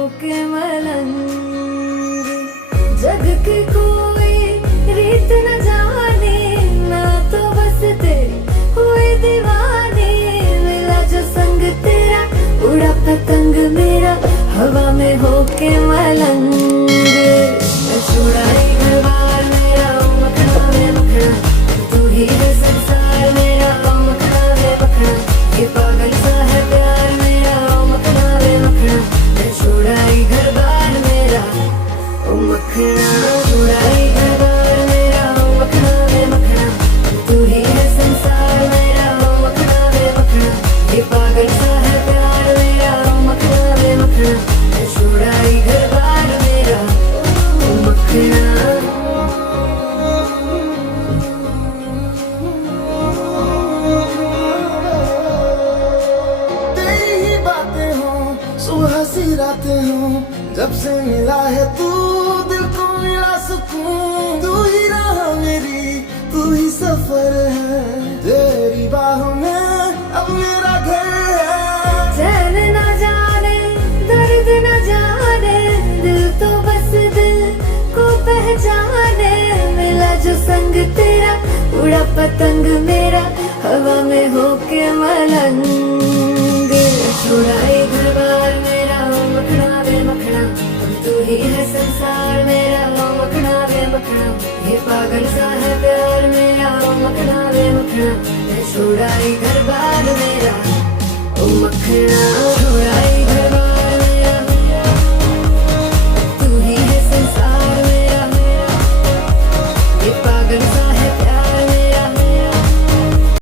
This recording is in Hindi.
होके मलंग। जग की कोई रीत न जाने, मैं तो बस तेरी हुई दीवानी। मिला जो संग तेरा, उड़ा पतंग मेरा हवा में होके मलंग। छुड़ाई घर बार मेरा मखना में मखना, तू ही है संसार मेरा मखना में मखना। ये पागल सा है प्यार मेरा मखना में मखना। मैं छुड़ाई घर बार मेरा मखना, छुड़ाई घर बार मेरा मखना में मखना। तू ही है संसार मेरा मखना में मखना। ये पागल सा है प्यार मेरा मखना में मखना। मैं छुड़ाई घर बार मेरा मखना। सुबह सी रातें हो, जब से मिला है तू दिल को मिला सुकून। तू ही राह मेरी, तू ही सफर है, तेरी बाहों में अब मेरा घर है। चैन न जाने दर्द न जाने, दिल तो बस दिल को पहचाने। मिला जो संग तेरा, उड़ा पतंग मेरा हवा में होके मलंग। छुड़ाई घर बार मेरा मखना वे मखना, तू ही है संसार मेरा मखना वे मखना। ये पागल सा है प्यार मेरा मखना वे मखना। मैं छुड़ाई घर बार मेरा मखना।